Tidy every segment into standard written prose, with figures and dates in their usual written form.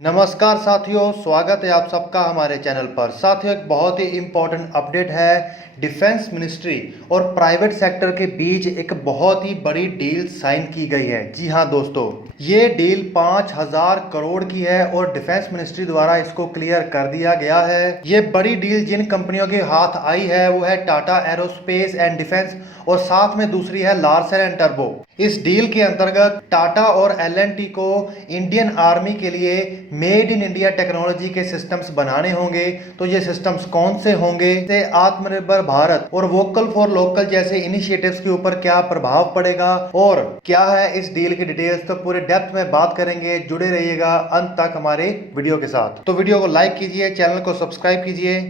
नमस्कार साथियों, स्वागत है आप सबका हमारे चैनल पर। साथियों, एक बहुत ही इम्पोर्टेंट अपडेट है। डिफेंस मिनिस्ट्री और प्राइवेट सेक्टर के बीच एक बहुत ही बड़ी डील साइन की गई है। जी हाँ दोस्तों, ये डील 5,000 करोड़ की है और डिफेंस मिनिस्ट्री द्वारा इसको क्लियर कर दिया गया है। ये बड़ी डील जिन कंपनियों के हाथ आई है वो है टाटा एरोस्पेस एंड डिफेंस और साथ में दूसरी है लार्सन एंड टर्बो। इस डील के अंतर्गत टाटा और एल&टी को इंडियन आर्मी के लिए मेड इन इंडिया टेक्नोलॉजी के सिस्टम्स बनाने होंगे। तो ये सिस्टम्स कौन से होंगे, से आत्मनिर्भर भारत और वोकल फॉर लोकल जैसे इनिशिएटिव्स के ऊपर क्या प्रभाव पड़ेगा और क्या है इस डील की डिटेल्स, तो पूरे डेप्थ में बात करेंगे। जुड़े रहिएगा अंत तक हमारे वीडियो के साथ। तो वीडियो को लाइक कीजिए, चैनल को सब्सक्राइब कीजिए।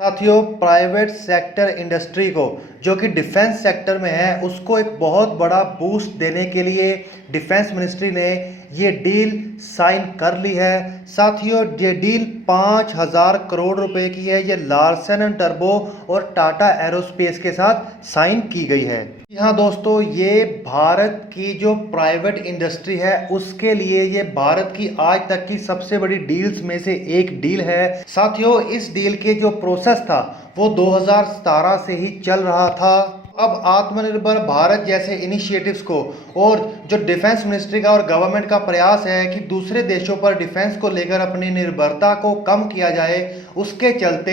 साथियों, प्राइवेट सेक्टर इंडस्ट्री को जो कि डिफेंस सेक्टर में है उसको एक बहुत बड़ा बूस्ट देने के लिए डिफेंस मिनिस्ट्री ने ये डील साइन कर ली है। साथियों, ये डील 5,000 करोड़ रुपए की है। ये लार्सन एंड टर्बो और टाटा एरोस्पेस के साथ साइन की गई है। हाँ दोस्तों, ये भारत की जो प्राइवेट इंडस्ट्री है उसके लिए ये भारत की आज तक की सबसे बड़ी डील्स में से एक डील है। साथियों, इस डील के जो प्रोसेस था वो 2017 से ही चल रहा था। अब आत्मनिर्भर भारत जैसे इनिशिएटिव्स को और जो डिफेंस मिनिस्ट्री का और गवर्नमेंट का प्रयास है कि दूसरे देशों पर डिफेंस को लेकर अपनी निर्भरता को कम किया जाए, उसके चलते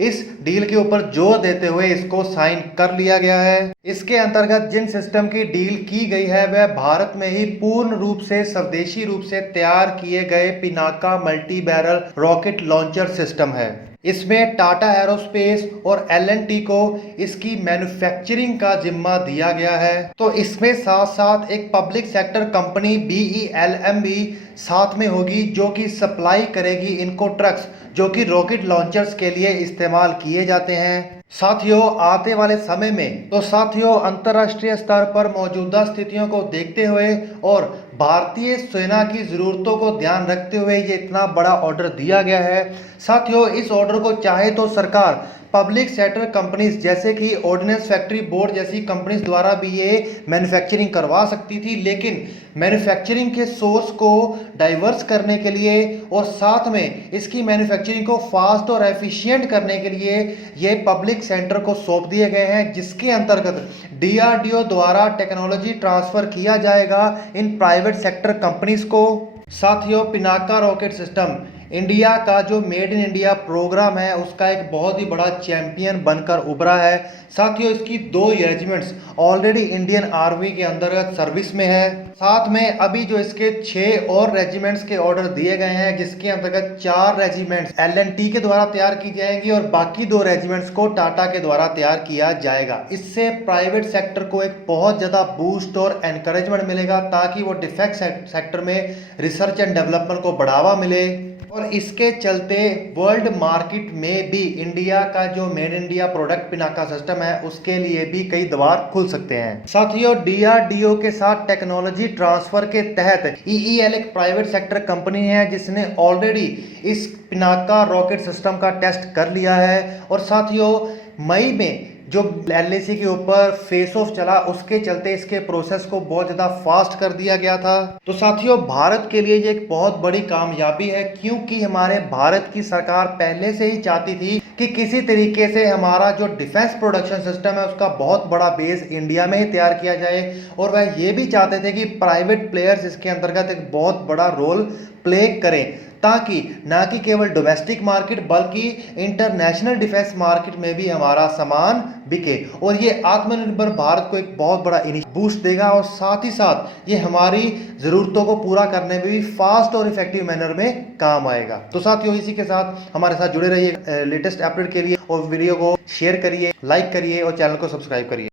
इस डील के ऊपर जोर देते हुए इसको साइन कर लिया गया है। इसके अंतर्गत जिन सिस्टम की डील की गई है वह भारत में ही पूर्ण रूप से स्वदेशी रूप से तैयार किए गए Pinaka multi barrel rocket launcher system है। इसमें टाटा एरोस्पेस और एल&टी को इसकी मैन्युफैक्चरिंग का जिम्मा दिया गया है। तो इसमें साथ साथ एक पब्लिक सेक्टर कंपनी BELM भी साथ में होगी जो कि सप्लाई करेगी इनको ट्रक्स जो कि रॉकेट लॉन्चर्स के लिए इस्तेमाल किए जाते हैं। साथियों, आने वाले समय में तो साथियों अंतर्राष्ट्रीय स्तर पर मौजूदा स्थितियों को देखते हुए और भारतीय सेना की ज़रूरतों को ध्यान रखते हुए ये इतना बड़ा ऑर्डर दिया गया है। साथियों, इस ऑर्डर को चाहे तो सरकार पब्लिक सेक्टर कंपनीज जैसे कि ऑर्डिनेंस फैक्ट्री बोर्ड जैसी कंपनीज द्वारा भी ये मैन्युफैक्चरिंग करवा सकती थी, लेकिन मैन्युफैक्चरिंग के सोर्स को डाइवर्स करने के लिए और साथ में इसकी मैन्युफैक्चरिंग को फास्ट और एफिशिएंट करने के लिए ये पब्लिक सेक्टर को सौंप दिए गए हैं, जिसके अंतर्गत DRDO द्वारा टेक्नोलॉजी ट्रांसफर किया जाएगा इन प्राइवेट सेक्टर कंपनीज को। साथियों, पिनाका रॉकेट सिस्टम इंडिया का जो मेड इन इंडिया प्रोग्राम है उसका एक बहुत ही बड़ा चैंपियन बनकर उभरा है। साथियों, इसकी 2 रेजिमेंट्स ऑलरेडी इंडियन आर्मी के अंतर्गत सर्विस में है। साथ में अभी जो इसके 6 और रेजिमेंट्स के ऑर्डर दिए गए हैं, जिसके अंतर्गत 4 रेजिमेंट्स एल&टी के द्वारा तैयार की जाएंगी और बाकी 2 रेजिमेंट्स को टाटा के द्वारा तैयार किया जाएगा। इससे प्राइवेट सेक्टर को एक बहुत ज़्यादा बूस्ट और एनकरेजमेंट मिलेगा ताकि वो डिफेंस सेक्टर में रिसर्च एंड डेवलपमेंट को बढ़ावा मिले और इसके चलते वर्ल्ड मार्केट में भी इंडिया का जो made India product Pinaka system है उसके लिए भी कई द्वार खुल सकते हैं। साथियों, DRDO के साथ टेक्नोलॉजी ट्रांसफर के तहत EEL एक प्राइवेट सेक्टर कंपनी है जिसने ऑलरेडी इस पिनाका रॉकेट सिस्टम का टेस्ट कर लिया है और साथियों मई में जो LAC के ऊपर फेस ऑफ चला उसके चलते इसके प्रोसेस को बहुत ज़्यादा फास्ट कर दिया गया था। तो साथियों, भारत के लिए ये एक बहुत बड़ी कामयाबी है क्योंकि हमारे भारत की सरकार पहले से ही चाहती थी कि किसी तरीके से हमारा जो डिफेंस प्रोडक्शन सिस्टम है उसका बहुत बड़ा बेस इंडिया में ही तैयार किया जाए और वह ये भी चाहते थे कि प्राइवेट प्लेयर्स इसके अंतर्गत एक बहुत बड़ा रोल प्ले करें ताकि ना कि केवल डोमेस्टिक मार्केट बल्कि इंटरनेशनल डिफेंस मार्केट में भी हमारा सामान बिके और ये आत्मनिर्भर भारत को एक बहुत बड़ा बूस्ट देगा और साथ ही साथ ये हमारी ज़रूरतों को पूरा करने में भी फास्ट और इफेक्टिव मैनर में काम आएगा। तो साथियों, इसी के साथ हमारे साथ जुड़े रहिए लेटेस्ट अपडेट के लिए और वीडियो को शेयर करिए, लाइक करिए और चैनल को सब्सक्राइब करिए।